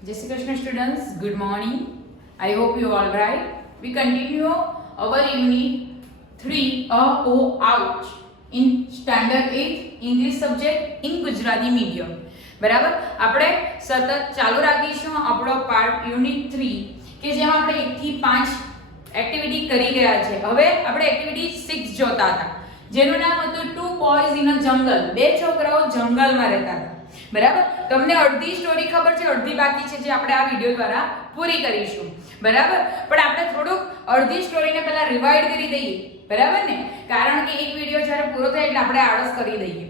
Jai Shri Krishna students, good morning. I hope you all right. We continue our unit 3 O out in standard 8 English subject in Gujarati medium. બરાબર આપણે સતત ચાલુ રાખીશું આપણો part unit 3 કે જેમાં આપણે 1 થી 5 એક્ટિવિટી કરી ગયા છે. હવે આપણે એક્ટિવિટી 6 જોતા હતા જેનું નામ હતું ટુ બોયઝ ઇન અ જંગલ. બે છોકરાઓ જંગલમાં રહેતા હતા. બરાબર તમને અડધી સ્ટોરી ખબર છે, અડધી બાકી છે જે આપણે આ વિડિયો દ્વારા પૂરી કરીશું. બરાબર પણ આપણે થોડુંક અડધી સ્ટોરીને પહેલા રિવાઇડ કરી દઈએ. બરાબર ને, કારણ કે એક વિડિયો જ્યારે પૂરો થાય એટલે આપણે આળસ કરી દઈએ.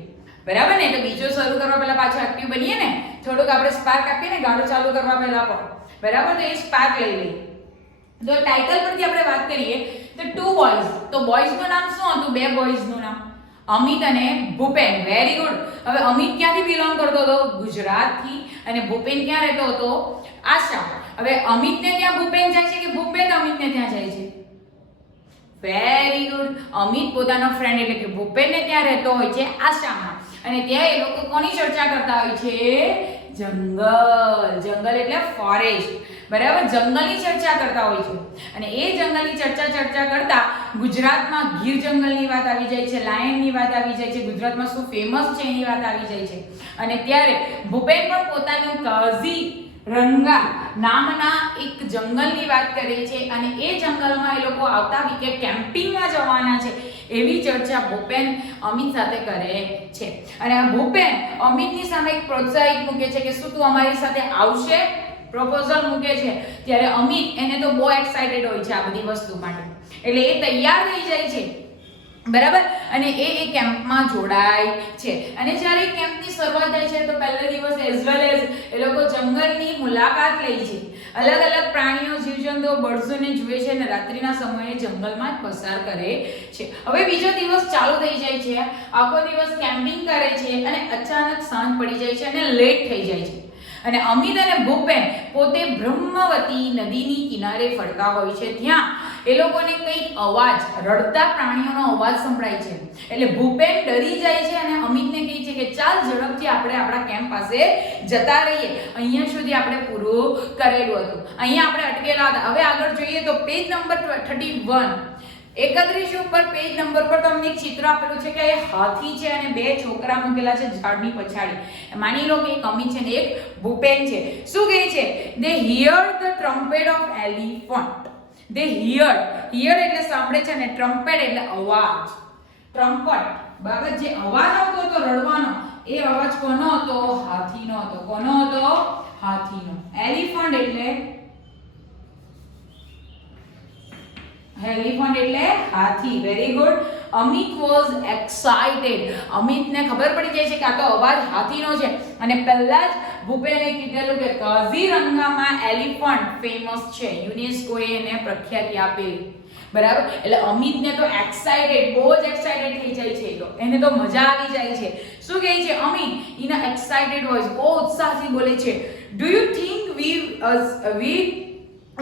બરાબર ને, એટલે બીજો શરૂ કરવા પહેલા પાછો એક્ટિવ બનીએ ને, થોડુંક આપણે સ્પાર્ક આપીએ ને ગાડું ચાલુ કરવા પહેલા પણ. બરાબર, તો એ સ્પાર્ક લઈ લઈએ. તો ટાઇટલ પરથી આપણે વાત કરીએ તો ટુ બોયઝ. તો બોયઝનું નામ શું હતું? બે બોયઝનું નામ અમિત અને ભૂપેન. Very good. હવે અમિત ક્યાંથી બિલોંગ કરતો હતો? ગુજરાતથી. અને ભૂપેન ક્યાં રહેતો હતો? આસામ. હવે અમિતને ત્યાં ભૂપેન જાય છે કે ભૂપેન અમિતને ત્યાં જાય છે? Very good. અમિત પોતાનો ફ્રેન્ડ એટલે કે ભૂપેનને ત્યાં રહેતો હોય છે આસામમાં. અને ત્યાં એ લોકો કોની ચર્ચા કરતા હોય છે? જંગલ. જંગલ એટલે ફોરેસ્ટ. બરાબર, જંગલની ચર્ચા કરતા હોય છે. અને એ જંગલની ચર્ચા કરતા ગુજરાતમાં ગીર જંગલની વાત આવી જાય છે, લાયનની વાત આવી જાય છે, ગુજરાતમાં શું ફેમસ છે એની વાત આવી જાય છે. અને ત્યારે ભૂપેન પણ પોતાનું કાઝીરંગા નામના એક જંગલની વાત કરે છે. અને એ જંગલમાં એ લોકો આવતા વીકે કેમ્પિંગમાં જવાના છે એવી ચર્ચા ભૂપેન અમિત સાથે કરે છે. અને ભૂપેન અમિતની સામે એક પ્રોત્સાહિત મૂકે છે કે શું તું અમારી સાથે આવશે? પ્રપોઝલ મૂકે છે. ત્યારે અમિત એને તો બહુ એક્સાઇટેડ હોય છે આ બધી વસ્તુ માટે, એટલે એ તૈયાર થઈ જાય છે. બરાબર, અને એ કેમ્પમાં જોડાય છે. અને જ્યારે કેમ્પની શરૂઆત થાય છે તો પહેલા દિવસ એઝ વેલ એઝ એ લોકો જંગલની મુલાકાત લે છે. અલગ અલગ પ્રાણીઓ, જીવજંતુઓ, બર્ડ્સને જુએ છે અને રાત્રિના સમયે જંગલમાં જ પસાર કરે છે. હવે બીજો દિવસ ચાલુ થઈ જાય છે. આખો દિવસ કેમ્પિંગ કરે છે અને અચાનક સાંજ પડી જાય છે અને લેટ થઈ જાય છે. અને અમિત અને ભૂપેન પોતે બ્રહ્મવતી નદીની કિનારે ફરતા હોય છે. ત્યાં એ લોકોને કંઈક અવાજ, રડતા પ્રાણીઓનો અવાજ સંભળાય છે. એટલે ભૂપેન ડરી જાય છે અને અમિતને કહે છે કે ચાલ ઝડપથી આપણે આપણા કેમ્પ પાસે જતા રહીએ. અહીંયા સુધી આપણે પૂરું કરેલું હતું, અહીંયા આપણે અટકેલા હતા. હવે આગળ જોઈએ તો પેજ નંબર 31 31 ઉપર પેજ નંબર પર તમને એક ચિત્ર આપેલું છે કે એ હાથી છે અને બે છોકરા મૂકેલા છે ઝાડની પછાડી. માની લો કે એક અમિત છે ને એક ભૂપેન છે. શું કહે છે? They heard the trumpet of elephant. They heard એટલે સાંભળે છે અને ટ્રમ્પેટ એટલે અવાજ. ટ્રમ્પટ, બરાબર, જે અવાજ આવતો હતો રડવાનો, એ અવાજ કોનો હતો? હાથીનો હતો. કોનો હતો? હાથીનો. એલિફન્ટ એટલે હાથી. Very good. Amit was excited. અમિતને ખબર પડી જાય છે કે આ તો અવાજ હાથીનો છે. અને પહેલા જ ભૂપેને કીધેલું કે કાઝીરંગામાં એલિફન્ટ ફેમસ છે, યુનેસ્કોએ એને પ્રખ્યાતિ આપેલી. બરાબર, એટલે અમિતને તો એક્સાઇટેડ, બહુ જ એક્સાઇટેડ થઈ જાય છે. તો એને તો મજા આવી જાય છે. શું કહે છે Amit? In a excited voice, બહુ ઉત્સાહથી બોલે છે. Do you think we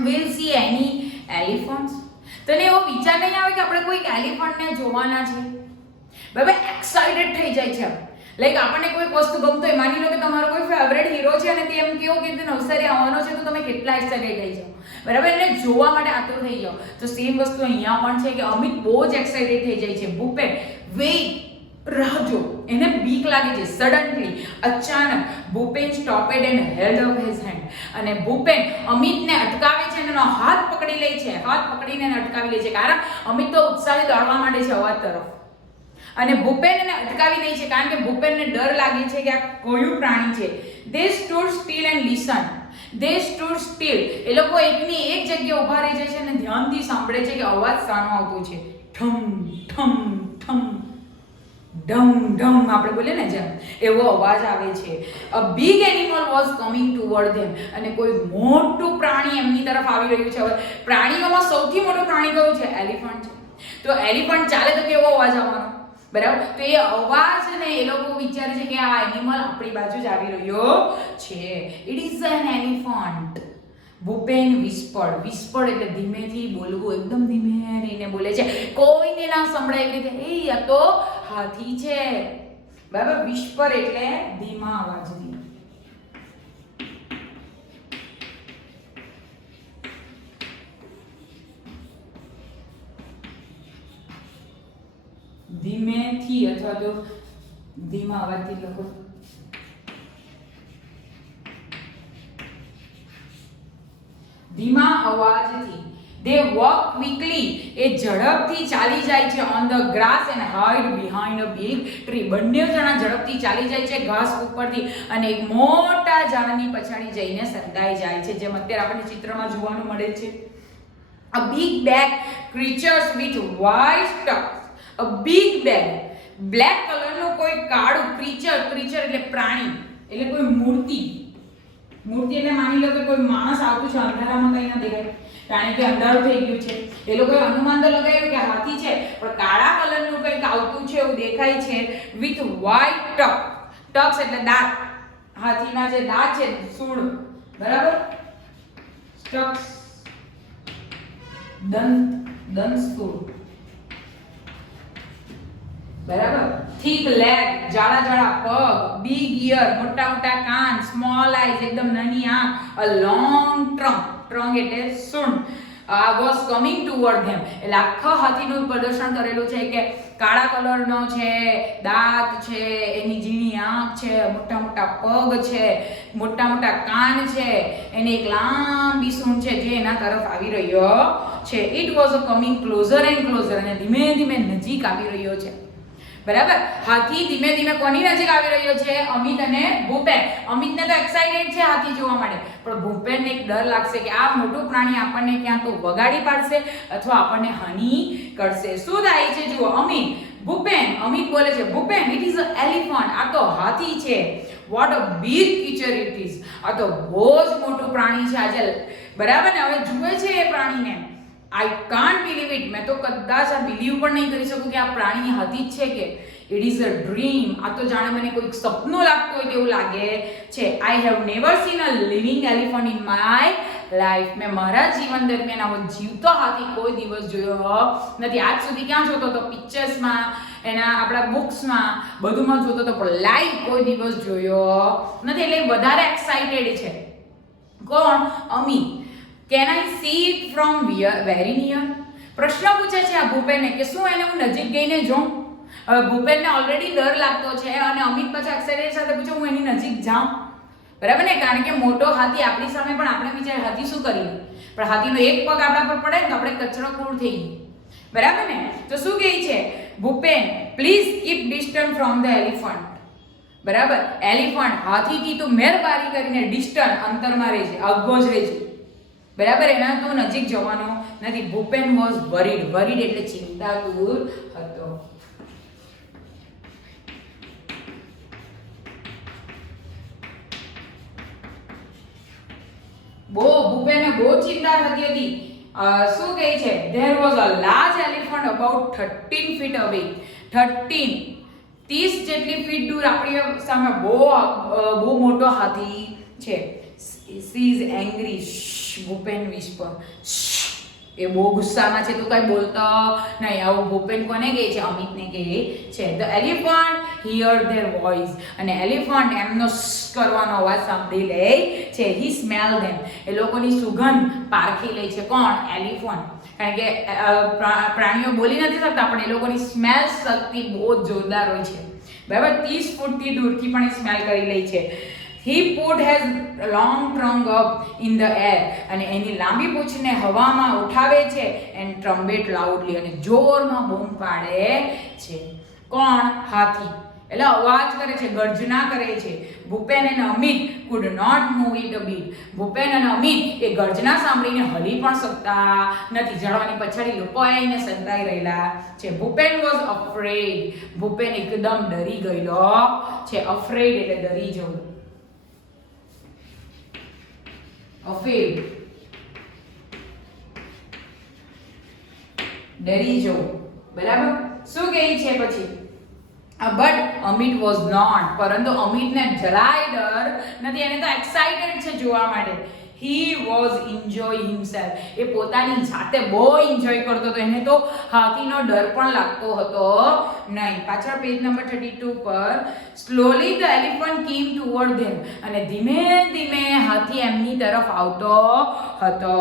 will see any elephants? તને એવો વિચાર નહીં આવે કે આપણે કોઈ એલિફન્ટને જોવાના છે? બરાબર, એક્સાઇટેડ થઈ જાય છે. લાઈક આપણને કોઈ વસ્તુ ગમતો હોય, માની લો કે તમારો કોઈ ફેવરેટ હીરો છે અને તે એમ કહો કે નવસારી આવવાનો છે, તો તમે કેટલા એક્સાઇટેડ થઈ જાઓ. બરાબર, એને જોવા માટે આતુર થઈ જાઓ. તો સેમ વસ્તુ અહીંયા પણ છે કે અમિત બહુ જ એક્સાઇટેડ થઈ જાય છે. ભૂપેન વેઇટ, રાહ જો. એને બીક લાગે છે. સડનલી, અચાનક Bhupen stopped and held up his hand. અને ભૂપેન અમિતને અટકાવે છે અને એનો હાથ પકડી લે છે. હાથ પકડીને એને અટકાવી લે છે, કારણ અમિત તો ઉત્સાહી દોડવા માંડે છે અવાજ તરફ. અને ભૂપેન એને અટકાવી દે છે કારણ કે ભૂપેનને ડર લાગે છે કે આ કયું પ્રાણી છે. They stood still and listen. They stood still, એ લોકો એકની એક જગ્યાએ ઊભા રહી જાય છે અને ધ્યાનથી સાંભળે છે કે અવાજ શાનો આવતો છે. ઠમ ઠમ ઠમ, ઢમ ઢમ આપણે બોલીએ ને જેમ, એવો અવાજ આવે છે. A big animal was coming toward them. અને કોઈ મોટું પ્રાણી એમની તરફ આવી રહ્યું છે. હવે પ્રાણીઓમાં સૌથી મોટું પ્રાણી કયું છે? એલિફન્ટ છે. તો એલિફન્ટ ચાલે તો કેવો અવાજ આવવાનો? બરાબર, તો એ અવાજને એ લોકો વિચારે છે કે આ એનિમલ આપણી બાજુ જ આવી રહ્યો છે. It is an elephant. Bhupen whispered એટલે ધીમેથી બોલવું, એકદમ ધીમે રહીને બોલે છે, કોઈને ના સંભળાય એવી રીતે. એ આ તો હાથી છે. બરાબર, વિસ્પર એટલે ધીમા અવાજથી. અથવા તો ધીમા અવાજથી લખો. ધીમા અવાજથી. They walk quickly. એ ઝડપથી ચાલી જાય છે on the grass and hide behind a big tree. બંને જણા ઝડપથી ચાલી જાય છે ઘાસ ઉપરથી અને એક મોટા ઝાડની પછાડી જઈને સંતાઈ જાય છે, જેમ અત્યારે આપણને ચિત્રમાં જોવાનું મળે છે. A big bag creatures with white tucks. A big bag. Black કલરનો કોઈ કાળું ક્રીચર એટલે પ્રાણી એટલે કોઈ મૂર્તિ એટલે માની લો કે કોઈ માણસ આવતું છે, અંધારામાં કઈ ના દેખાય કારણ કે અંધારું થઈ ગયું છે. એ લોકોએ અનુમાન તો લગાવ્યું કે હાથી છે, પણ કાળા કલરનું કંઈક આવતું છે એવું દેખાય છે. વિથ વ્હાઇટ ટક્સ એટલે દાંત, હાથીના જે દાંત છે સૂળ, બરાબર, ટક્સ દંત સૂળ, બરાબર. થીક લેગ જાડા પગ, બિગ ઇયર મોટા કાન, સ્મોલ આઈઝ એકદમ નાની આંખ, અ લોંગ ટ્રંક એટલે સૂંઢ. વોઝ કમિંગ ટુવર્ડ ધેમ એટલે આખા હાથીનું પ્રદર્શન કરેલું છે કે કાળા કલરનો છે, દાંત છે, એની ઝીણી આંખ છે, મોટા પગ છે, મોટા કાન છે, એને એક લાંબી સૂંઢ છે જે એના તરફ આવી રહ્યો છે. It was coming closure and closure અને ધીમે નજીક આવી રહ્યો છે, બરાબર. હાથી ધીમે કોની નજીક આવી રહ્યો છે? અમિત અને ભૂપેન. અમિતને તો એક્સાઇટેડ છે હાથી જોવા માટે, પણ ભૂપેનને એક ડર લાગશે કે આ મોટું પ્રાણી આપણને ક્યાં તો વગાડી પાડશે અથવા આપણને હાનિ કરશે. શું થાય છે જુઓ. અમિત બોલે છે, Bhupen, it is a elephant. આ તો હાથી છે. What a big creature it is. આ તો બહુ જ મોટું પ્રાણી છે આજે, બરાબર ને. હવે જુએ છે એ પ્રાણીને. I can't believe it. મેં તો કદાચ આ બિલીવ પણ નહીં કરી શકું કે આ પ્રાણી હાથી જ છે કે ઇટ ઇઝ અ ડ્રીમ. આ તો જાણે મને કોઈક સપનું લાગતું હોય તેવું લાગે છે. I have never scene a living elephant in my life. મેં મારા જીવન દરમિયાન આવો જીવતો હાથી કોઈ દિવસ જોયો નથી. આજ સુધી ક્યાં જોતો હતો? પિક્ચર્સમાં, એના આપણા બુક્સમાં, બધુંમાં જોતો હતો, પણ લાઈવ કોઈ દિવસ જોયો નથી. એટલે વધારે એક્સાઇટેડ છે. કોણ? Amit. Can I C it from very near? પ્રશ્ન પૂછે છે આ ભૂપેનને કે શું એને હું નજીક ગઈને જોઉં? હવે ભૂપેનને ઓલરેડી ડર લાગતો છે અને અમિત પછી એક્સાઇટેડ સાથે પૂછે હું એની નજીક જાઉં, બરાબર ને. કારણ કે મોટો હાથી આપણી સામે, પણ આપણે વિચાર હાથી શું કરી, પણ હાથીનો એક પગ આપણા પર પડે ને તો આપણે કચરો કૂળ થઈ ગઈ, બરાબર ને. તો શું કહે છે Bhupen? Please keep distance from the elephant. બરાબર, એલિફન્ટ હાથીથી તો મહેરબાની કરીને ડિસ્ટન્સ અંતરમાં રહેજે, અગ્ગો જ રહેજે, બરાબર. એના તો નજીક જવાનો નથી. ભૂપેન વોઝ વરીડ એટલે ચિંતાતુર હતો. ભૂપેનને બહુ ચિંતા થતી હતી. શું કહે છે? There was a large elephant about 13 feet away. 30 જેટલી ફીટ દૂર આપણી સામે બહુ મોટો હાથી છે. She is angry. Bhupen whisper. એ બહુ ગુસ્સામાં છે, તું કઈ બોલતો નહીં. આવું ભૂપેન કોને કહે છે? અમિતને કહે છે. The elephant here there voice. અને એલિફન્ટ એમનો કરવાનો અવાજ સાંભળી લે છે. હી સ્મેલ ધેમ. એ લોકોની સુગંધ પારખી લે છે. કોણ? એલિફન્ટ. કારણ કે પ્રાણીઓ બોલી નથી શકતા, પણ એ લોકોની સ્મેલ શક્તિ બહુ જોરદાર હોય છે, બરાબર. 30 ફૂટથી દૂરથી પણ એ સ્મેલ કરી લે છે. He put his long trunk up in the air. અને એની લાંબી પૂંછને હવામાં ઉઠાવે છે. and trumpet loudly. અને જોરમાં બૂમ પાડે છે. કોણ? હાથી. એટલે અવાજ કરે છે, ગર્જના કરે છે. ભૂપેન અને Amit could not move it a bit. Bhupen અને અમિત એ ગર્જના સાંભળીને હલી પણ શકતા નથી. ઝાડવાની પછાડી લૂંટાઈને સંતાઈ રહેલા છે. Bhupen was afraid. ભૂપેન એકદમ ડરી ગયેલો છે. afraid એટલે ડરી જવું. afraid ડરી જવું, બરાબર. શું કહે છે પછી? But Amit was not. પરંતુ અમિતને જરાય ડર નથી. એને તો એક્સાઇટેડ છે જોવા માટે. He was enjoy himself. એ પોતાની જાતે બહુ એન્જોય કરતો હતો. એને તો હાથીનો ડર પણ લાગતો હતો નહીં. પાછળ પેજ નંબર 32 પર સ્લોલી ધ એલિફન્ટ કેમ ટુવર્ડ ધેમ. અને ધીમે હાથી એમની તરફ આવતો હતો.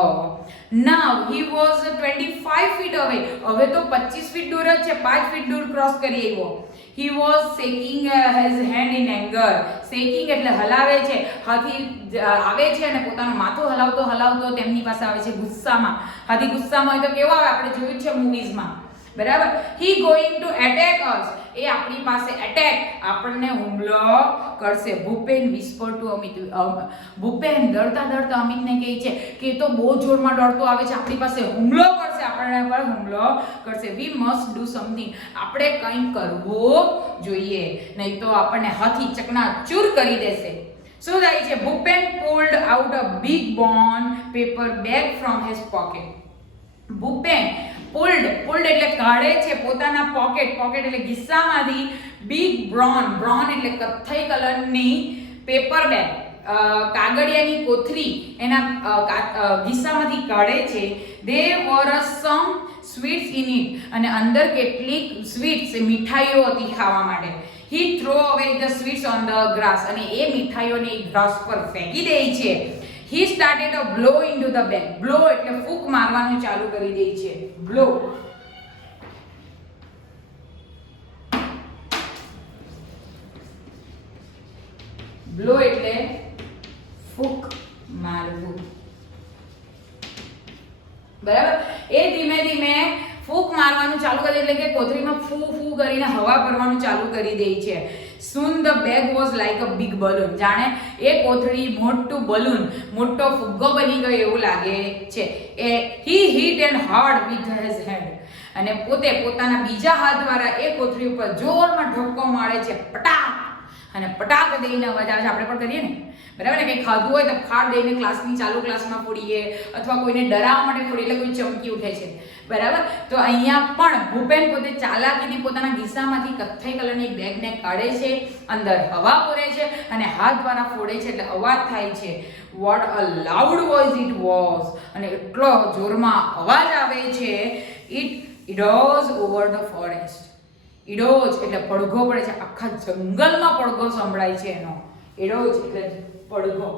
નાઉ હી વોઝ 25 ફીટ અવે. હવે તો 25 ફીટ દૂર જ છે, 5 ફીટ દૂર ક્રોસ કરી આવ્યો. He was shaking his hand in anger. Shaking એટલે હલાવે છે, હાથી આવે છે અને પોતાનું માથું હલાવતો તેમની પાસે આવે છે ગુસ્સામાં. હાથી ગુસ્સામાં હોય તો કેવો આવે, આપણે જોયું છે મૂવીઝમાં, બરાબર. He going to attack us. એ આપણી પાસે એટેક, આપણને હુમલો કરશે. Bhupen whisper to Amit. ભૂપેન ડરતા અમિતને કહે છે કે એ તો બહુ જોરમાં ડરતો આવે છે, આપણી પાસે હુમલો કરશે, આપણને પર હુમલો કરશે. We must do something. આપણે કંઈક કરવું જોઈએ, નહીં તો આપણને હાથી ચકનાચૂર કરી દેશે. શું થાય છે? Bhupen pulled out a big bond paper bag from his pocket. Bhupen pulled એટલે કાઢે છે પોતાના પોકેટ એટલે ખિસ્સામાંથી બિગ બ્રાઉન એટલે કથ્થઈ કલરની પેપર બેગ, કાગળિયાની કોથળી એના ખિસ્સામાંથી કાઢે છે. There were some sweets in it. અને અંદર કેટલીક સ્વીટ્સ, મીઠાઈઓ હતી ખાવા માટે. He throw away the sweets on the grass. અને એ મીઠાઈઓને ગ્રાસ પર ફેંકી દે છે. He started to blow into the bag. Blow એટલે ફૂંક મારવાનું ચાલુ કરી દે છે. Blow. Blow એટલે ફૂંક મારવું, બરાબર. એ ધીમે ફૂંક મારવાનું ચાલુ કરે એટલે કે કોથળીમાં ફૂ કરીને હવા ભરવાનું ચાલુ કરી દે છે. Soon the bag was like a big balloon. જાણે એ કોથળી મોટું બલૂન, મોટો ફુગ્ગો બની ગયો એવું લાગે છે. He hit and hard with his hand. અને પોતે પોતાના બીજા હાથ દ્વારા એ કોથળી ઉપર જોરમાં ઠપકો મારે છે. પટાક અને પટાક દઈને અવાજ આવે છે. આપણે પણ કરીએ ને, બરાબર ને, કંઈ ખાધું હોય તો ફાડ દઈને ચાલુ ક્લાસમાં ફોડીએ, અથવા કોઈને ડરાવવા માટે ફોડીએ એટલે કોઈ ચમકી ઉઠે છે, બરાબર. તો અહીંયા પણ ભૂપેન પોતે ચાલાકીથી પોતાના ખિસ્સામાંથી કથ્થઈ કલરની બેગને કાઢે છે, અંદર હવા પૂરે છે અને હાથ દ્વારા ફોડે છે એટલે અવાજ થાય છે. What a loud voice it was. અને એટલો જોરમાં અવાજ આવે છે. It echoes over the forest. ઇડોજ એટલે પડઘો પડે છે, આખા જંગલમાં પડઘો સંભળાય છે એનો. ઇડોજ એટલે પડઘો.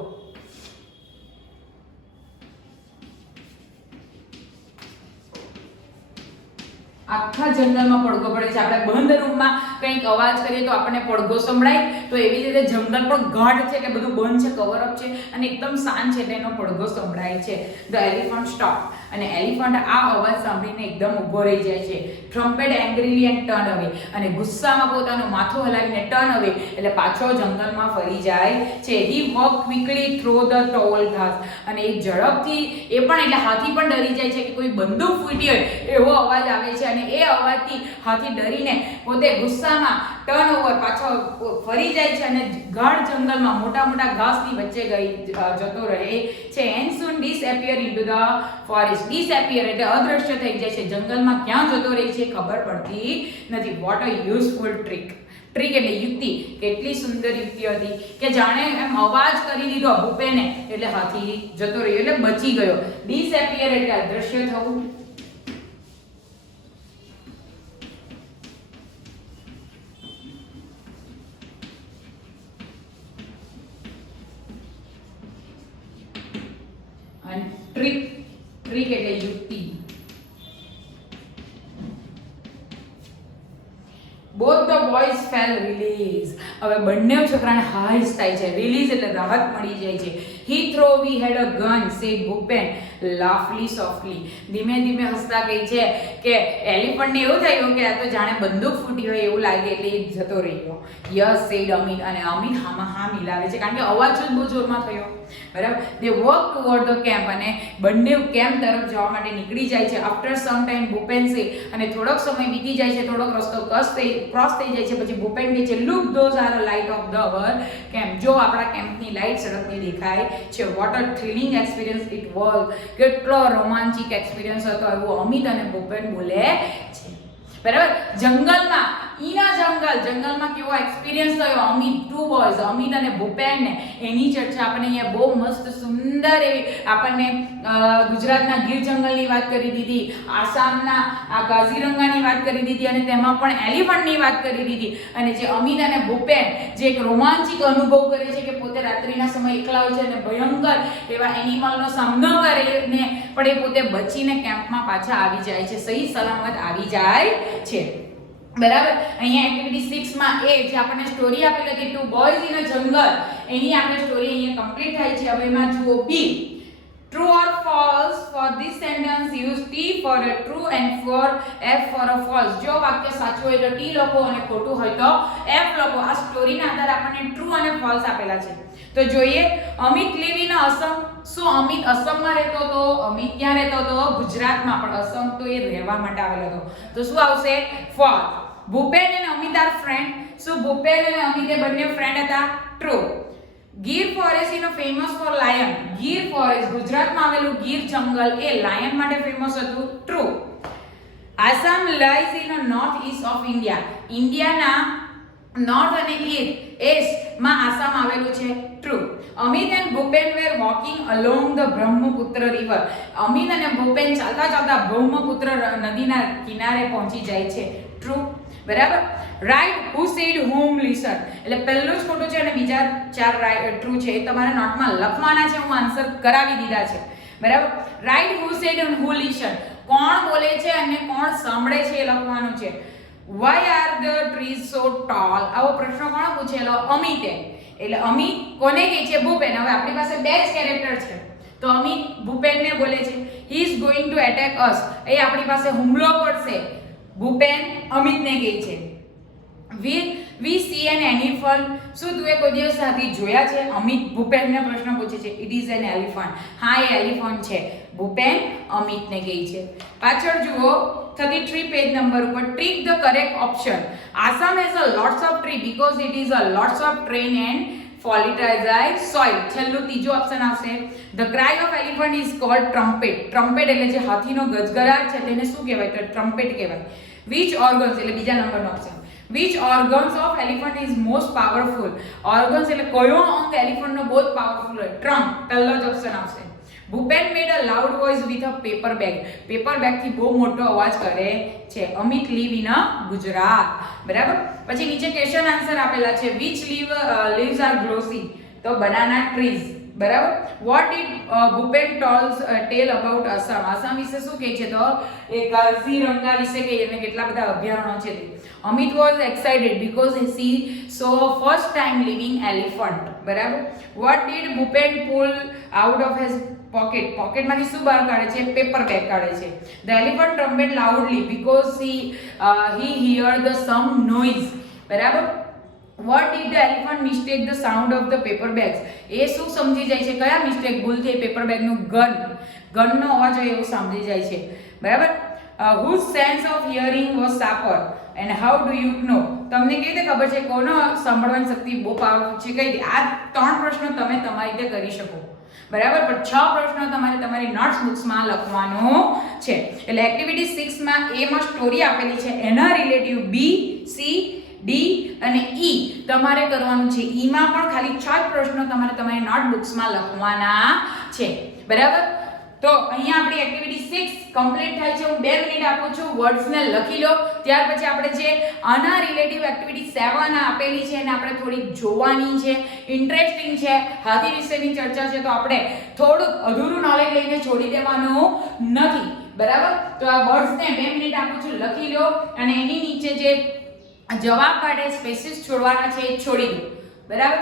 આખા જંગલમાં પડઘો પડે છે. આપણે બંધ રૂમમાં કંઈક અવાજ કરીએ તો આપણને પડઘો સંભળાય, તો એવી રીતે જંગલ પણ ગાઢ છે એટલે બધું બંધ છે, કવર અપ છે અને એકદમ શાંત છે એટલે એનો પડઘો સંભળાય છે. The elephant stop. અને એલિફન્ટ આ અવાજ સાંભળીને એકદમ ઊભો રહી જાય છે. ટ્રમ્પેટ એંગ્રીલી એન્ડ ટર્ન અવે. અને ગુસ્સામાં પોતાનું માથું હલાવીને ટર્ન અવે એટલે પાછો જંગલમાં ફરી જાય છે. He walk quickly through the tall ઘાસ. અને એ ઝડપથી, એ પણ એટલે હાથી પણ ડરી જાય છે કે કોઈ બંદૂક ફૂટી હોય એવો અવાજ આવે છે. અને એ અવાજથી હાથી ડરીને પોતે ગુસ્સામાં ટર્ન ઓવર પાછો ફરી જાય છે અને ગાઢ જંગલમાં મોટા ઘાસની વચ્ચે જતો રહે છે. And soon disappear into the forest. Disappear એટલે અદ્રશ્ય થઈ જાય છે. જંગલમાં ક્યાં જતો રહે છે ખબર પડતી નથી. What a useful trick. Trick એટલે યુક્તિ. કેટલી સુંદર યુક્તિ હતી કે જાણે એમ અવાજ કરી દીધો ભૂપેને એટલે હાથી જતો રહ્યો એટલે બચી ગયો. ડિસએપિયર એટલે અદ્રશ્ય થવું. અને ટ્રીક એટલે યુક્તિ. both the boys fell release. હવે બંને છોકરાને હાઈસ થાય છે. રિલીઝ એટલે રાહત મળી જાય છે. he throw we had a gun said Bhupen laughtily softly. ધીમે હસતા કહે છે કે એલિફન્ટને એવું થયું કે આ તો જાણે બંદૂક ફૂટી હોય એવું લાગે એટલે એ જતો રહ્યો. Yes said Amit. અને અમિત હા મિલાવે છે કારણ કે અવાજ જ બહુ જોરમાં થયો, બરાબર. they walk toward the camp. અને બંને કેમ્પ તરફ જવા માટે નીકળી જાય છે. after some time Bhupen say. અને થોડોક સમય વીતી જાય છે, થોડોક રસ્તો ક્રોસ થઈ જાય છે, પછી ભૂપેન કહે છે look those are the light of the our camp. જો આપણા કેમ્પની લાઈટ સડકની દેખાય છે. what a thrilling experience it was. કેટલો રોમાંચિક એક્સપિરિયન્સ હતો એવું અમિત અને ભૂપેન બોલે છે, બરાબર. જંગલમાં કેવો એક્સપિરિયન્સ થયો ટુ બોયઝ અમિત અને ભૂપેનને એની ચર્ચા આપણને અહીંયા બહુ મસ્ત સુંદર એવી આપણને ગુજરાતના ગીર જંગલની વાત કરી દીધી, આસામના આ કાઝીરંગાની વાત કરી દીધી અને તેમાં પણ એલિફન્ટની વાત કરી દીધી. અને જે અમિત અને ભૂપેન જે એક રોમાંચિક અનુભવ કરે છે કે પોતે રાત્રિના સમય એકલા હોય છે અને ભયંકર એવા એનિમલનો સામનો કરીને પણ એ પોતે બચીને કેમ્પમાં પાછા આવી જાય છે, સહી સલામત આવી જાય છે. બરાબર. અહીંયા એક્ટિવિટી 6 માં એ જે આપણને સ્ટોરી આપેલી હતી ટુ બોયઝ ઇન અ જંગલ, એની આપણે સ્ટોરી અહીંયા કમ્પ્લીટ થાય છે. હવે એમાં જુઓ બી, true or false. For this sentence use T for a true and for F for a false. જો વાક્ય સાચું હોય તો T લખો અને ખોટું હોય તો F લખો. આ સ્ટોરીના આધારે આપણને ટ્રુ અને ફોલ્સ આપેલા છે. તો જોઈએ, અમિત live in અસમ. શું અમિત અસમમાં રહેતો હતો? અમિત ક્યાં રહેતો હતો? ગુજરાતમાં. પણ અસમ તો એ રહેવા માટે આવેલો હતો, તો શું આવશે? ફોલ્સ. ભૂપેન અને અમિત આર ફ્રેન્ડ. શું ભૂપેન અને અમિત એ બંને ફ્રેન્ડ હતા? True. Gir forest is famous for lion. Gir forest ગુજરાતમાં આવેલું ગીર જંગલ એ લાયન માટે ફેમસ હતું. True. Assam lies in north east of India. ઇન્ડિયાના નોર્થ અને ઈસ્ટ માં આસામ આવેલું છે. True. Amit and Bhupen were walking along the Brahmaputra river. Amit અને ભૂપેન ચાલતા ચાલતા બ્રહ્મપુત્ર નદીના કિનારે પહોંચી જાય છે. ટ્રુ. બરાબર. Right. Who said home listen. એટલે પહેલું જ ખોટું છે અને બીજા ચાર ટ્રુ છે. એ તમારે નોટમાં લખવાના છે. હું આન્સર કરાવી દીધા છે. બરાબર. Right. Who said and who listen. કોણ બોલે છે અને કોણ સાંભળે છે એ લખવાનું છે. Why are the trees so tall? આવો પ્રશ્ન કોણે પૂછેલો? અમિતે. એટલે અમિત કોને કહે છે? ભૂપેન. હવે આપણી પાસે બે જ કેરેક્ટર છે, તો અમિત ભૂપેનને બોલે છે. He is going to attack us. એ આપણી પાસે હુમલો કરશે. ભૂપેન અમિતને કહે છે. We see an elephant. શું તું કોઈ દિવસ હાથી જોયા છે? અમિત ભૂપેનને પ્રશ્ન પૂછે છે. It is an elephant. હા, એ એલિફન્ટ છે. ભૂપેન અમિતને કહે છે. પાછળ જુઓ 33 પેજ નંબર ઉપર. Trick the correct option. Assam has a lots of tree because it is a lots of train and volatile soil. છેલ્લું ત્રીજો ઓપ્શન આવશે. The cry of elephant is called trumpet. Trumpet એટલે જે હાથીનો ગજગડાટ છે તેને શું કહેવાય? તો ટ્રમ્પેટ કહેવાય. Which organs એટલે બીજા નંબરનો option. Which organs of elephant is most powerful? Organs એટલે કયો અંગ એલિફન્ટનો બહુ જ પાવરફુલ હોય? ટ્રંક. પહેલો જ ઓપ્શન આવશે. Bhupen made a loud voice with a paper bag. Paper bag થી બહુ મોટો અવાજ કરે છે. Amit live in a Gujarat. બરાબર. પછી નીચે ક્વેશ્ચન આન્સર આપેલા છે. Which leaves are glossy? તો બનાના ટ્રીઝ. બરાબર. What did Bhupen tell about Assam? Assam વિશે શું કહે છે? તો એ કાઝીરંગા વિશે કહે અને કેટલા બધા અભયારણ્યો છે. Amit was excited because he saw first time living elephant. બરાબર. What did Bhupen pull out of his pocket? પોકેટમાંથી શું બહાર કાઢે છે? પેપર બેગ કાઢે છે. The elephant trumpeted loudly because he heard the some noise. બરાબર. What did the elephant mistake the sound of the paper bags? એ શું સમજી જાય છે? કયા મિસ્ટેક ભૂલ થઈ? પેપર બેગનું ગનનો અવાજ હોય એવું સાંભળી જાય છે. બરાબર. Whose sense of hearing was sharper and how do you know? તમને કઈ રીતે ખબર છે કોનો સાંભળવાની શક્તિ બહુ પાવરફુલ છે? કઈ રીતે? આ ત્રણ પ્રશ્નો તમે તમારી રીતે કરી શકો. બરાબર. પણ 6 પ્રશ્નો તમારે તમારી નોટ્સ બુક્સમાં લખવાનો છે. એટલે એક્ટિવિટી 6 માં એ માં સ્ટોરી આપેલી છે, એના રિલેટિવ બી, સી, ડી અને ઈ તમારે કરવાનું છે. ઈ માં પણ ખાલી 6 પ્રશ્નો તમારે તમારી નોટબુક્સમાં લખવાના છે. બરાબર. તો અહીંયા આપણી એક્ટિવિટી 6 કમ્પ્લીટ થાય છે. હું 2 મિનિટ આપું છું, વર્ડ્સને લખી લો. ત્યાર પછી આપણે જે આના રિલેટિવ એક્ટિવિટી 7 આપેલી છે એને આપણે થોડી જોવાની છે. ઇન્ટરેસ્ટિંગ છે. હાથી વિશેની ચર્ચા છે, તો આપણે થોડુંક અધૂરું નોલેજ લઈને છોડી દેવાનું નથી. બરાબર. તો આ વર્ડ્સને 2 મિનિટ આપું છું, લખી લો અને એની નીચે જે જવાબ કાઢે સ્પેસીસ છોડવાના છે એ છોડી દો. બરાબર.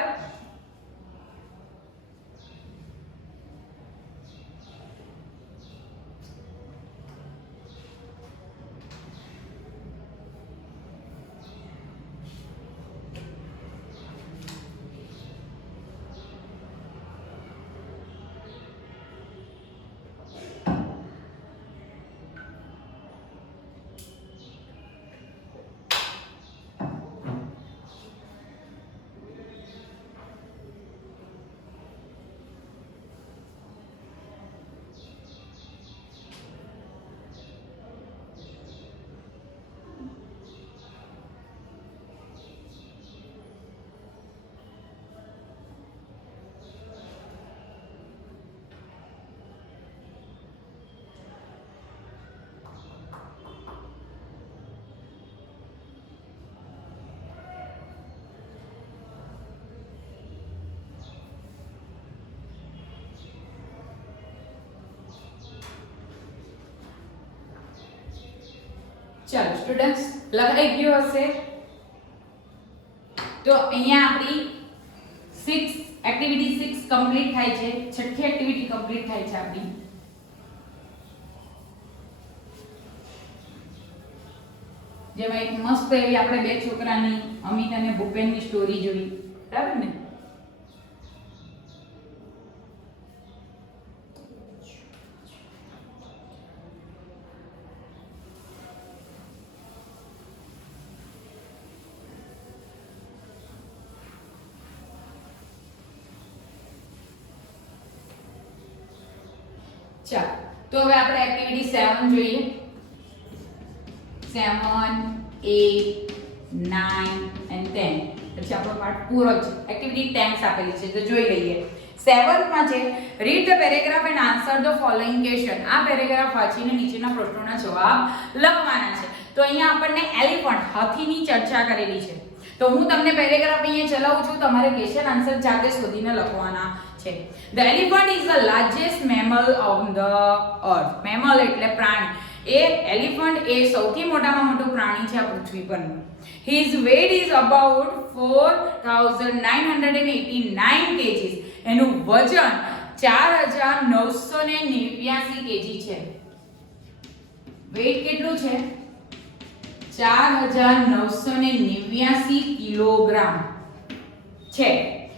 ચાલો સ્ટુડન્ટ્સ, લખાઈ ગયો હશે. તો અહીંયા આપણી 6 એક્ટિવિટી 6 કમ્પ્લીટ થાય છે. છઠ્ઠી એક્ટિવિટી કમ્પ્લીટ થાય છે આપણી. જેમાં એક મસ્ત એવી આપણે બે છોકરાની અમિત અને ભૂપેનની સ્ટોરી જોઈ, બરાબર ને? ચાલો, તો હવે આપણે એક્ટિવિટી 7 જોઈએ. 7, 8, 9 and 10. પછી આપણો પાર્ટ પૂરો છે. એક્ટિવિટી 10 આપેલી છે તો જોઈ લઈએ. 7 માં છે read the paragraph and answer the following question. આ પેરેગ્રાફ વાંચીને નીચેના પ્રશ્નોના જવાબ લખવાના છે. તો અહીંયા આપણને એલિફન્ટ હાથીની ચર્ચા કરેલી છે. તો હું તમને પેરેગ્રાફ અહીંયા ચલાવું છું, તમારે ક્વેશ્ચન આન્સર જાતે શોધીને લખવાના છે. The elephant is the largest mammal on the earth. Mammal એટલે પ્રાણી. એ એલિફન્ટ એ સૌથી મોટામાં મોટું પ્રાણી છે આ પૃથ્વી પરનું. His weight is about 4989 kg. એનું વજન 4989 kg છે. વેઇટ કેટલું છે? 4989 કિલોગ્રામ છે,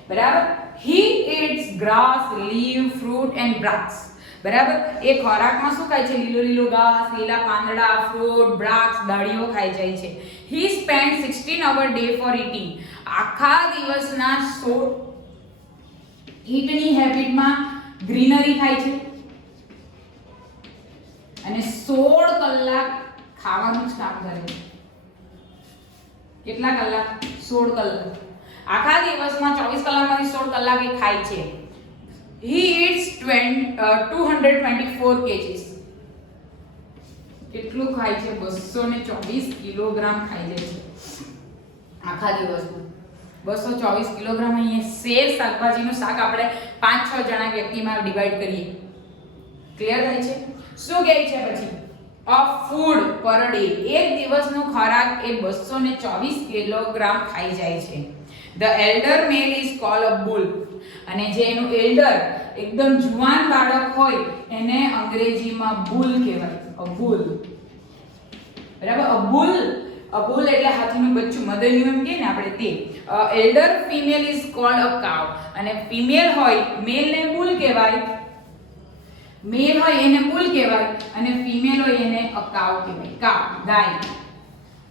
બરાબર. He eats grass, leaf, fruit and bracts. બરાબર. એ ખોરાકમાં શું ખાય છે? લીલો ઘાસ, લીલા પાંદડા, ફ્રૂટ, બ્રાક્સ, દાળીઓ ખાઈ જાય છે. He spends 16 hours day for eating. આખા દિવસના 16 ઈટની હેબિટમાં ગ્રીનરી ખાય છે અને 16 કલાક ખાવાનું જ કામ કરે છે. કેટલા કલાક? 16 કલાક. આખા દિવસમાં 24 કલાકમાંથી 16 કલાક એ ખાય છે. He eats 224 kgs. કેટલું ખાય છે? 224 કિલોગ્રામ ખાઈ જાય છે આખા દિવસમાં. 224 કિલોગ્રામ. અહીંયા શેર શાકભાજીનું શાક આપણે 5-6 જણા વ્યક્તિમાં ડિવાઈડ કરીએ. ક્લિયર થાય છે? શું કહે છે પછી? Of food per day. એક દિવસનો ખોરાક એ 224 કિલોગ્રામ ખાઈ જાય છે. The elder male is called a bull. અને જે એનું એલ્ડર એકદમ જુવાન બાળક હોય એને અંગ્રેજીમાં બુલ કહેવાય. અ બુલ, બરાબર. અ બુલ એટલે હાથીનું બચ્ચું, મદરનું એમ કહે ને આપણે તે. એલ્ડર ફિમેલ ઇઝ કોલ્ડ અ કાવ. અને ફિમેલ હોય, મેલ ને બુલ કહેવાય, મેલ હોય એને બુલ કહેવાય અને ફિમેલ હોય એને અ કાવ કહેવાય. કાવ ગાય,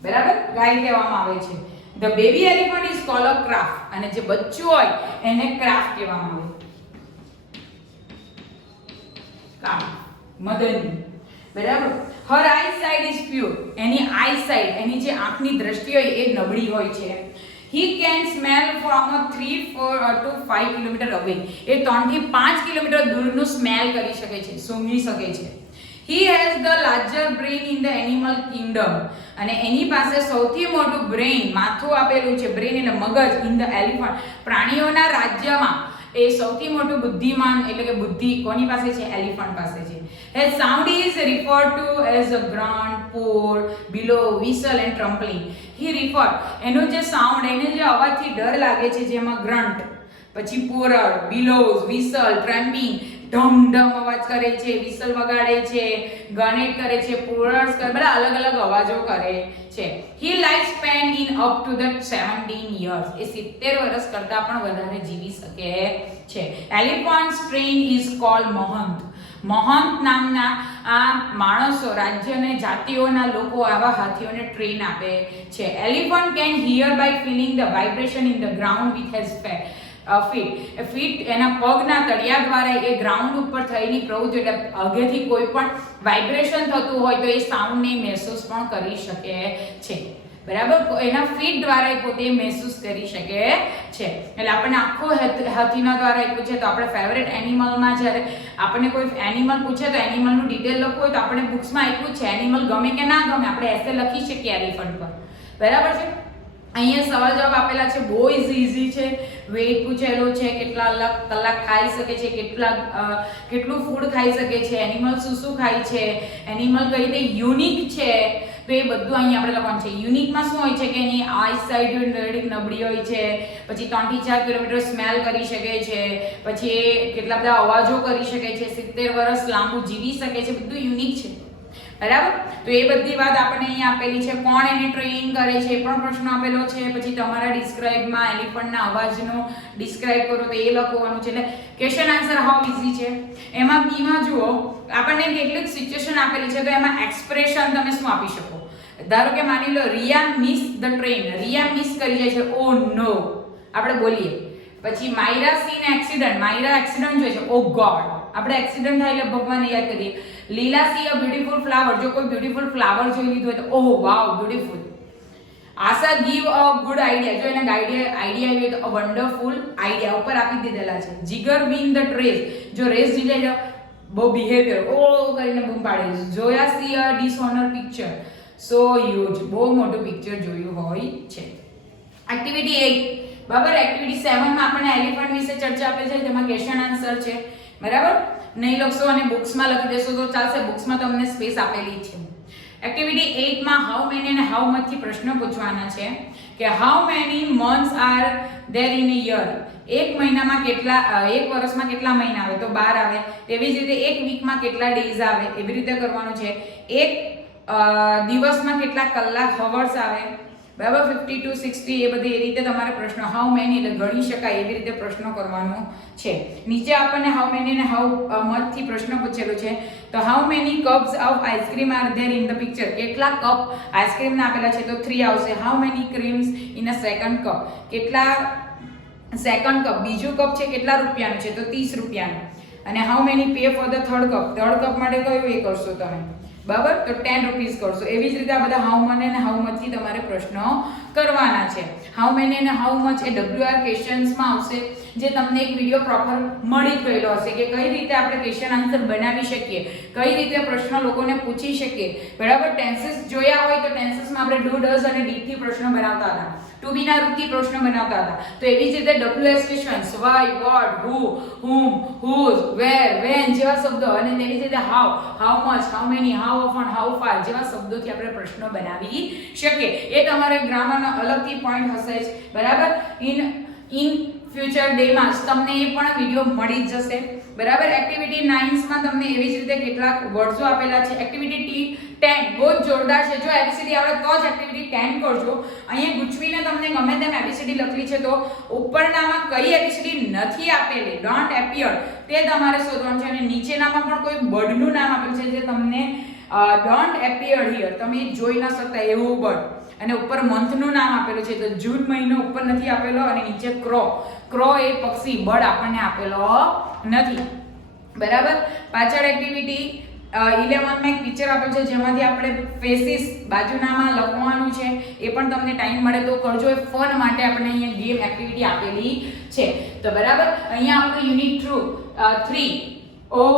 બરાબર. ગાય કહેવામાં આવે છે. The baby elephant is called a calf. અને જે બચ્ચું હોય એને calf કહેવામાં આવે. calf, મદરની, બરાબર. Her eyesight is pure. Any eyesight, એની જે આંખની દ્રષ્ટિ હોય એ નબળી હોય છે. He can smell from a 3 to 5 kilometre away. એ 3 થી 5 કિલોમીટર દૂરનું સ્મેલ કરી શકે છે, સૂંઘી શકે છે. He has the larger brain in the animal kingdom. અને એની પાસે સૌથી મોટું બ્રેઇન, માથું આપેલું છે. બ્રેઇન એટલે મગજ. ઇન ધ એલિફન્ટ, પ્રાણીઓના રાજ્યમાં એ સૌથી મોટું બુદ્ધિમાન એટલે કે બુદ્ધિ કોની પાસે છે? એલિફન્ટ પાસે છે. His sound is referred to as a grunt, pour, bellow, whistle and trumpling. He refer, એનો જે સાઉન્ડ, એને જે અવાજથી ડર લાગે છે જેમાં ગ્રન્ટ, પછી પોરર, બિલોઝ, વિસલ, ટ્રેમ્પિંગ, ઢમ ઢમ અવાજ કરે છે, વિસલ વગાડે છે, ગણેટ કરે છે, પોરર્સ કરે, બધા અલગ અલગ અવાજો કરે છે. He life span in up to the 17 years. એ 70 વર્ષ કરતા પણ વધારે જીવી શકે છે. Elephant's train is called મહંત. મહંત નામના આ માણસો, રાજ્ય અને જાતિઓના લોકો આવા હાથીઓને ટ્રેન આપે છે. Elephant can hear by feeling the vibration in the ground with his feet. એના પગના તળિયા દ્વારા એ ગ્રાઉન્ડ ઉપર થયેલી પ્રવૃત્તિ એટલે અગેથી કોઈ પણ વાઇબ્રેશન થતું હોય તો એ સાઉન્ડને મહેસૂસ પણ કરી શકે છે, બરાબર. એના ફીટ દ્વારા એ પોતે મહેસૂસ કરી શકે છે. એટલે આપણને આખો હાથીના દ્વારા આપ્યું છે. તો આપણે ફેવરેટ એનિમલમાં જ્યારે આપણને કોઈ એનિમલ પૂછે તો એનિમલનું ડિટેલ લખવું હોય તો આપણે બુક્સમાં આપ્યું છે. એનિમલ ગમે કે ના ગમે આપણે એસે લખી શકીએ એલિફન્ટ પર, બરાબર છે. અહીંયા સવાલ જવાબ આપેલા છે, બહુ ઇઝી છે. વેઇટ પૂછેલો છે, કેટલા કલાક ખાઈ શકે છે, કેટલું ફૂડ ખાઈ શકે છે, એનિમલ શું ખાય છે, એનિમલ કઈ રીતે યુનિક છે, તો એ બધું અહીં આપણે લખવાનું છે. યુનિકમાં શું હોય છે કે એની આઈ સાઇટ નબળી હોય છે, પછી 3 થી 4 કિલોમીટર સ્મેલ કરી શકે છે, પછી એ કેટલા બધા અવાજો કરી શકે છે, 70 વર્ષ લાંબુ જીવી શકે છે, બધું યુનિક છે. બરાબર, તો એ બધી વાત આપણને અહીંયા આપેલી છે. કોણ એને ટ્રેન કરે છે એ પણ પ્રશ્ન આપેલો છે. પછી તમારા ડિસ્ક્રાઇબમાં એલિફન્ટના અવાજનો ડિસ્ક્રાઇબ કરો તો એ લખવાનું છે. એટલે ક્વેશ્ચન આન્સર હાઉ ઇઝી છે. એમાં બીમાં જુઓ આપણને કેટલીક સિચ્યુએશન આપેલી છે, તો એમાં એક્સપ્રેશન તમે શું આપી શકો. ધારો કે માની લો Riya miss the train, Riya miss કરી જાય છે, ઓ નો આપણે બોલીએ. પછી Myra seen accident, Myra accident જોઈ છે, ઓ ગોડ આપણે એક્સિડન્ટ થાય એટલે ભગવાનને યાદ કરીએ. લીલા સી અ બ્યુટીફુલ ફ્લાવર, જો કોઈ બ્યુટીફુલ ફ્લાવર જોઈ લીધું હોય તો oh wow beautiful. Asha give a good idea, જો એને આઈડિયા આવી તો અ વન્ડરફુલ આઈડિયા ઉપર આપી દીધેલા છે. જીગર વિન ધ રેસ, જો રેસ જીતે છે બહુ બિહેવિયર ઓ કરીને બૂમ પાડે. જોયા સી અ ડિસઓનર પિક્ચર, સો હ્યુજ, બહુ મોટું પિક્ચર જોયું હોય છે. એક્ટિવિટી 8 બરાબર. એક્ટિવિટી 7 માં આપણને એલિફન્ટ વિશે ચર્ચા આપે છે, જેમાં ક્વેશ્ચન આન્સર છે. બરાબર, નહીં લખશો અને બુક્સમાં લખી દેશો તો ચાલશે, બુક્સમાં તમને સ્પેસ આપેલી છે. એક્ટિવિટી 8 માં હાઉ મેની અને હાઉ મચ થી પ્રશ્ન પૂછવાના છે કે how many months R there in a year, એક મહિનામાં કેટલા, એક વર્ષમાં કેટલા મહિના આવે તો 12 આવે. તેવી જ રીતે એક વીકમાં કેટલા ડેઝ આવે એવી રીતે કરવાનું છે. એક દિવસમાં કેટલા કલાક હવર્સ આવે, બરાબર, 50 to 60 એ બધી એ રીતે તમારે પ્રશ્ન હાઉ મેની એટલે ગણી શકાય એવી રીતે પ્રશ્નો કરવાનો છે. નીચે આપણને હાઉ મેની અને હાઉ મચ થી પ્રશ્ન પૂછેલો છે. તો how many cups of ice cream are there in the picture, કેટલા કપ આઈસ્ક્રીમ ના આપેલા છે તો 3 આવશે. How many creams in a second cup, કેટલા સેકન્ડ કપ, બીજું કપ છે કેટલા રૂપિયાનું છે તો 30 રૂપિયાનું. અને how many pay for the third cup, third cup માટે કયું એ કરશો તમે, બરાબર, તો 10 રૂપીસ કરશો. એવી જ રીતે આ બધા હાઉ મની અને હાઉ મચ થી તમારે પ્રશ્નો કરવાના છે. હાઉ મેની અને હાઉ મચ એ WR ક્વેશ્ચન્સમાં આવશે, જે તમને એક વિડિયો પ્રોપર મળી ગયેલો હશે કે કઈ રીતે આપણે ક્વેશ્ચન આન્સર બનાવી શકીએ, કઈ રીતે પ્રશ્ન લોકોને પૂછી શકીએ. બરાબર, ટેન્સીસ જોયા હોય તો ટેન્સીસમાં આપણે ડુ ડઝ અને ડીડ થી પ્રશ્ન બનાવતા હતા, ટુ બી ના રૂપથી પ્રશ્ન બનાવતા હતા. તો એવી જ રીતે WS ક્વેશ્ચન્સ વાય, વોટ, હુ, હુમ, હુઝ, વેર, વેન જેવા શબ્દો, અને તેવી જ રીતે how, how much, how many, how often, how far જેવા શબ્દોથી આપણે પ્રશ્નો બનાવી શકીએ. એ તમારે ગ્રામરનો અલગથી પોઈન્ટ હશે જ. બરાબર, ઇન ફ્યુચર ડે માં તમને એ પણ વિડિયો મળી જ જશે. બરાબર, એક્ટિવિટી 9 માં તમને એવી જ રીતે કેટલાક વર્ડ્સો આપેલા છે. એક્ટિવિટી 10 બહુ જ જોરદાર છે. જો એબીસીડી આવડે તો જ એક્ટિવિટી 10 કરજો. અહીંયા ગુચવીને તમને ગમે તેમ એબીસીડી લખેલી છે તો ઉપરનામાં કઈ એબીસીડી નથી આપેલી, ડોન્ટ એપિયર, તે તમારે શોધવાનું છે. અને નીચેનામાં પણ કોઈ બર્ડનું નામ આપેલું છે જે તમને ડોન્ટ એપિયર હિયર, તમે જોઈ ન શકતા એવું બર્ડ. અને ઉપર મંથનું નામ આપેલું છે તો જૂન મહિનો ઉપર નથી આપેલો, અને નીચે ક્રો, ક્રો એ પક્ષી બર્ડ આપણને આપેલો નથી. બરાબર, પાછળ એક્ટિવિટી 11 માં એક પિક્ચર આપેલું છે જેમાંથી આપણે ફેસીસ બાજુનામાં લખવાનું છે. એ પણ તમને ટાઈમ મળે તો કરજો, એ ફન માટે આપણે અહીંયા ગેમ એક્ટિવિટી આપેલી છે. તો બરાબર, અહીંયા આપણું યુનિટ 3 ઓ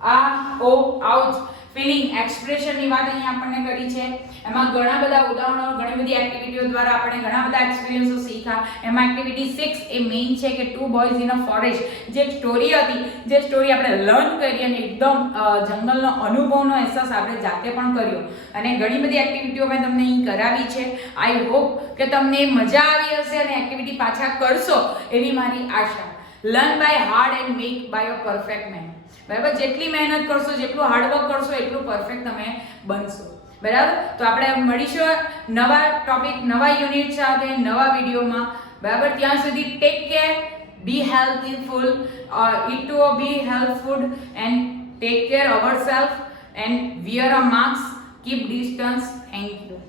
આ ઓ આઉચ ફીલિંગ એક્સપ્રેશનની વાત અહીંયા આપણને કરી છે. એમાં ઘણા બધા ઉદાહરણો, ઘણી બધી એક્ટિવિટીઓ દ્વારા આપણે ઘણા બધા એક્સપિરિયન્સો શીખ્યા. એમાં એક્ટિવિટી 6 એ મેઇન છે કે 2 બોયઝ ઇન અ ફોરેસ્ટ, જે સ્ટોરી હતી, જે સ્ટોરી આપણે લર્ન કરી અને એકદમ જંગલનો અનુભવનો અહેસાસ આપણે જાતે પણ કર્યો. અને ઘણી બધી એક્ટિવિટીઓ મેં તમને અહીં કરાવી છે. આઈ હોપ કે તમને મજા આવી હશે અને એક્ટિવિટી પાછા કરશો એવી મારી આશા. Learn by hard and make by a perfect man. બરાબર, જેટલી મહેનત કરશો, જેટલું હાર્ડવર્ક કરશો એટલું પરફેક્ટ તમે બનશો. બરાબર, તો આપણે મળીશું નવા ટોપિક, નવા યુનિટ સાથે, નવા વિડીયોમાં. બરાબર, ત્યાં સુધી take care, be healthful, eat to be healthful and take care ourselves and wear a mask, keep distance. Thank you.